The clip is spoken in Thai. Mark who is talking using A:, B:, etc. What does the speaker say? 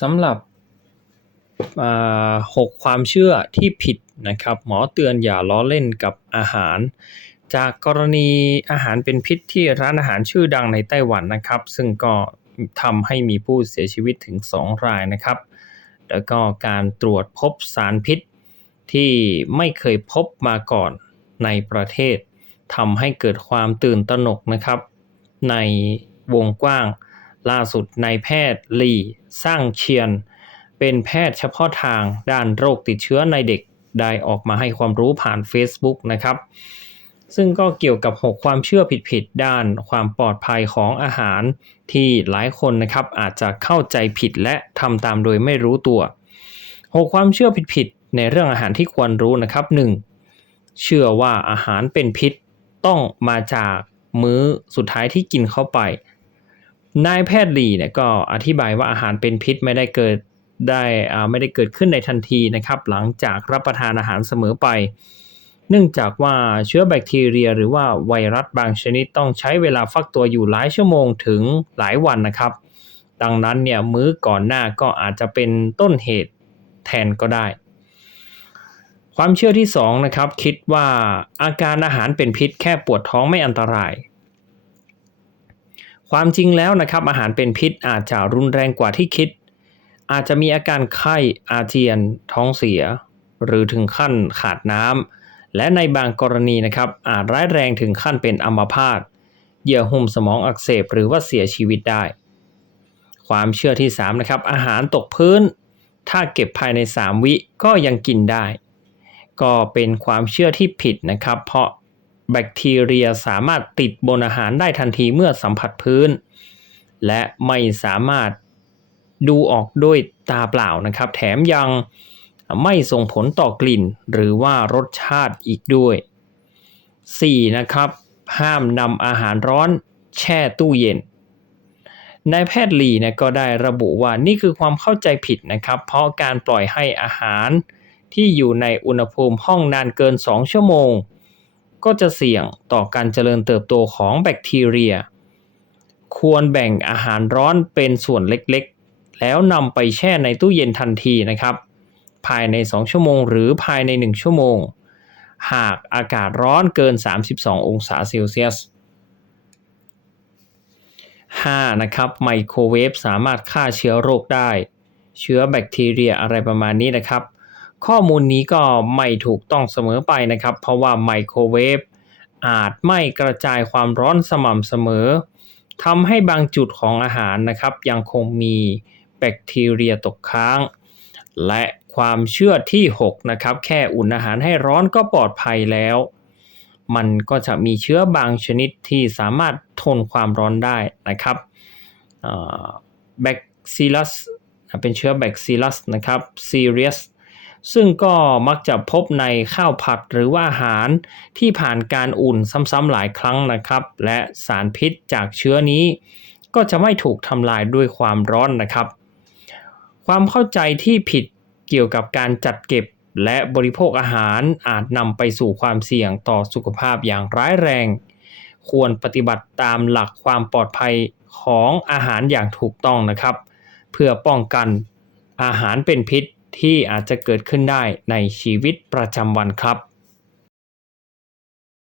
A: สำหรับหกความเชื่อที่ผิดนะครับ หมอเตือนอย่าล้อเล่นกับอาหาร จากกรณีอาหารเป็นพิษที่ร้านอาหารชื่อดังในไต้หวันนะครับ ซึ่งก็ทำให้มีผู้เสียชีวิตถึง 2 รายนะครับ แล้วก็การตรวจพบสารพิษที่ไม่เคยพบมาก่อนในประเทศทำให้เกิดความตื่นตระหนกนะครับ ในวงกว้าง ล่าสุดนายแพทย์หลี่สร้างเชียน เป็นแพทย์เฉพาะทางด้านโรคติดเชื้อในเด็กได้ออกมาให้ความรู้ผ่าน Facebook นะครับ ซึ่งก็เกี่ยวกับ 6 ความเชื่อผิดๆด้านความปลอดภัยของอาหาร ที่หลายคนนะครับอาจจะเข้าใจผิดและทำตามโดยไม่รู้ตัว 6 ความเชื่อผิดๆในเรื่องอาหารที่ควรรู้นะครับ 1. เชื่อว่าอาหารเป็นพิษต้องมาจากมื้อสุดท้ายที่กินเข้าไป นายแพทย์หลีเนี่ยก็อธิบายว่าอาหารเป็นพิษไม่ได้เกิดได้อ่าไม่ได้เกิดขึ้นในทันทีนะครับ หลังจากรับประทานอาหารเสมอไป เนื่องจากว่าเชื้อแบคทีเรีย หรือว่าไวรัสบางชนิดต้องใช้เวลาฟักตัวอยู่หลายชั่วโมงถึงหลายวันนะครับ ดังนั้นเนี่ยมื้อก่อนหน้าก็อาจจะเป็นต้นเหตุแทนก็ได้ ความเชื่อที่2นะครับคิดว่าอาการอาหารเป็นพิษแค่ปวดท้องไม่อันตราย ความจริงแล้วนะครับอาหารเป็นพิษอาจจะรุนแรงกว่าที่คิด อาจจะมีอาการไข้อาเจียน ท้องเสีย หรือถึงขั้นขาดน้ำและในบางกรณีนะครับอาจร้ายแรงถึงขั้นเป็นอัมพาตเยื่อหุ้มสมองอักเสบหรือว่าเสียชีวิตได้ ความเชื่อที่3นะครับอาหารตกพื้น ถ้าเก็บภายใน 3 วิก็ยังกินได้ ก็เป็นความเชื่อที่ผิดนะครับ เพราะ แบคทีเรียสามารถติดบนอาหารได้ทันทีเมื่อสัมผัสพื้น และไม่สามารถดูออกด้วยตาเปล่านะครับ แถมยังไม่ส่งผลต่อกลิ่นหรือว่ารสชาติอีกด้วย 4. นะครับ ห้ามนำอาหารร้อนแช่ตู้เย็นนายแพทย์ลีเนี่ยก็ได้ระบุว่านี่คือความเข้าใจผิดนะครับ เพราะการปล่อยให้อาหารที่อยู่ในอุณหภูมิห้องนานเกิน 2 ชั่วโมง ก็จะเสี่ยงต่อการเจริญเติบโตของแบคทีเรีย ควรแบ่งอาหารร้อนเป็นส่วนเล็กๆ แล้วนำไปแช่ในตู้เย็นทันทีนะครับ ภายใน 2 ชั่วโมง หรือภายใน 1 ชั่วโมง หากอากาศร้อนเกิน 32 องศาเซลเซียส 5. นะครับไมโครเวฟสามารถฆ่าเชื้อโรคได้ เชื้อแบคทีเรียอะไรประมาณนี้นะครับ ข้อมูลนี้ก็ไม่ถูกต้องเสมอไปนะครับ เพราะว่าไมโครเวฟอาจไม่กระจายความร้อนสม่ำเสมอทำให้บางจุดของอาหารนะครับ ยังคงมีแบคทีเรียตกค้าง และความเชื่อที่ 6 นะครับ แค่อุ่นอาหารให้ร้อนก็ปลอดภัยแล้ว มันก็จะมีเชื้อบางชนิดที่สามารถทนความร้อนได้นะครับแบคซิลัสเป็นเชื้อแบคซิลัสนะครับซีเรียส ซึ่งก็มักจะพบในข้าวผัดหรือว่าอาหารที่ผ่านการอุ่นซ้ำๆหลายครั้งนะครับ และสารพิษจากเชื้อนี้ ก็จะไม่ถูกทำลายด้วยความร้อนนะครับ ความเข้าใจที่ผิดเกี่ยวกับการจัดเก็บและบริโภคอาหารอาจนำไปสู่ความเสี่ยงต่อสุขภาพอย่างร้ายแรง ควรปฏิบัติตามหลักความปลอดภัยของอาหารอย่างถูกต้องนะครับ เพื่อป้องกันอาหารเป็นพิษ ที่อาจจะเกิดขึ้นได้ในชีวิตประจำวันครับ